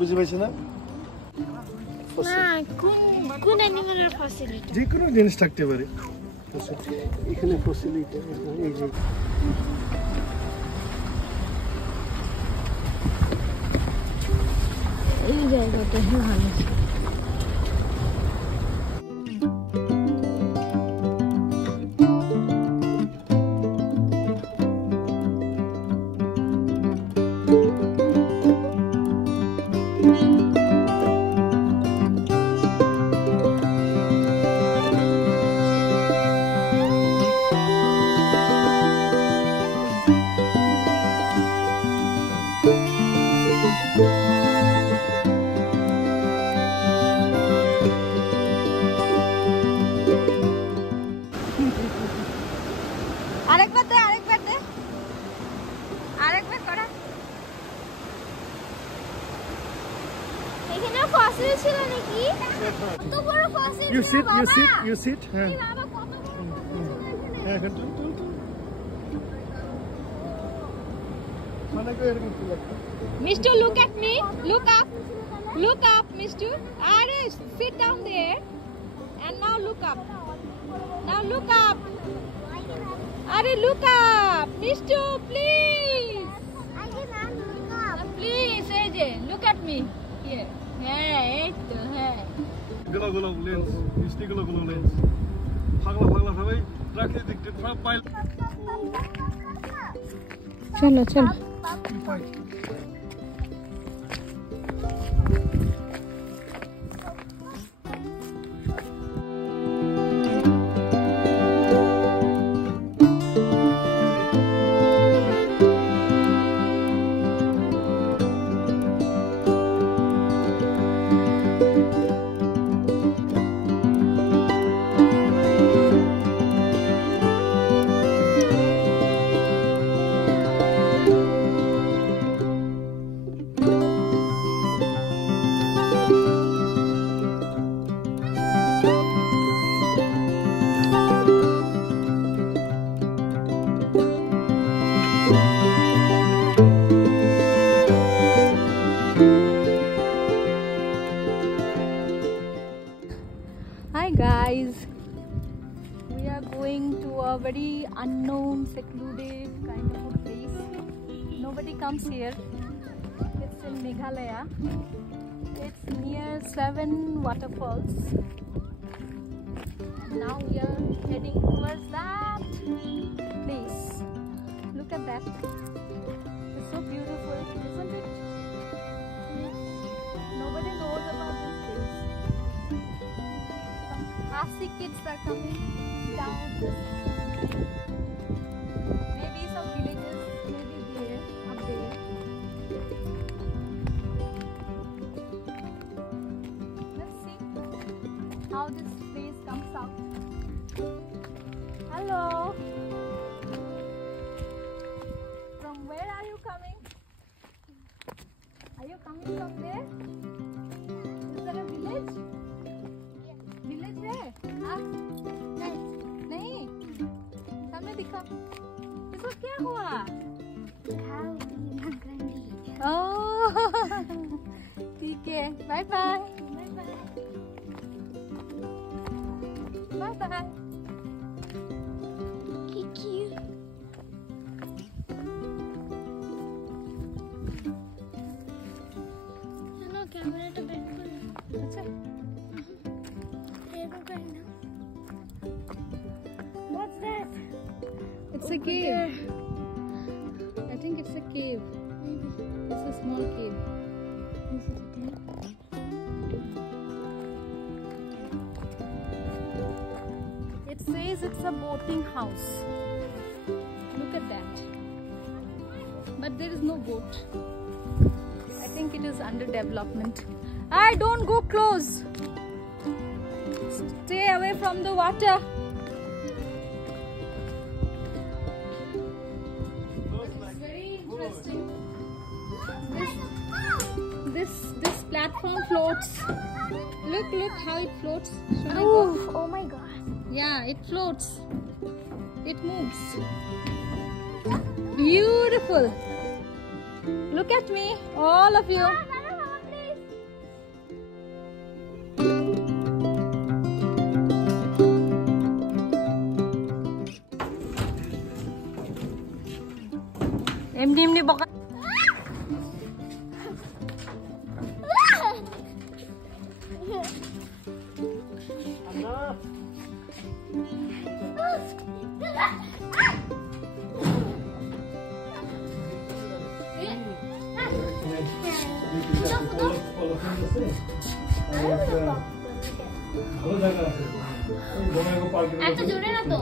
বুঝি পাইছ না? না কোন অ্যানিমালের ফসিলিটি? যে কোনো জিনিস থাকতে পারে এখানে ফসিলিটি। এই যে এই জায়গাটা ভালো। আরেকবার করা। এখানে ফসিল ছিল নাকি? কত বড় ফসিল! you sit হ্যাঁ বাবা কত বড় ফসিল এখানে! হ্যাঁ এখন তুল মানে কো এরকম কি লাগছে? Mister, look at me. Look up, Mister. Aris, sit down there. And now look up. Are look up, Mister, please. Please, AJ, look at me. Here. Hey, hey. গুলো লেন্স, মিষ্টি গুলো লেন্স। পাগলা সবাই প্রাকৃতিক ট্রাপ পাইল। চলো। Hi guys, we are going to a very unknown, secluded kind of a place. Nobody comes here. It's in Meghalaya. It's near 7 waterfalls. And now we are heading towards that place. Look at that. It's so beautiful, isn't it? Nobody knows about this place. Khasi kids are coming down this. Maybe some villages, maybe there, up there. Let's see. how this place comes out. Hello. From where are you coming? Are you coming from there? Is there a village? Village है? हाँ? नहीं. सामने दिखा. इसको क्या हुआ? Oh. ठीक है. Bye bye. Bye bye. कैमराটা বের করো अच्छा এরকম করে না What's that? it's a cave. I think it's a cave. Maybe. It's a small cave. Is it there? It says it's a boating house. Look at that. But there is no boat. I think it is under development. I don't go close. Stay away from the water. It's very interesting. This platform floats. Look how it floats. Shall I go? Oh my god. Yeah, it floats. It moves. Beautiful. Look at me, all of you. Emni baka. এত জোরে না তো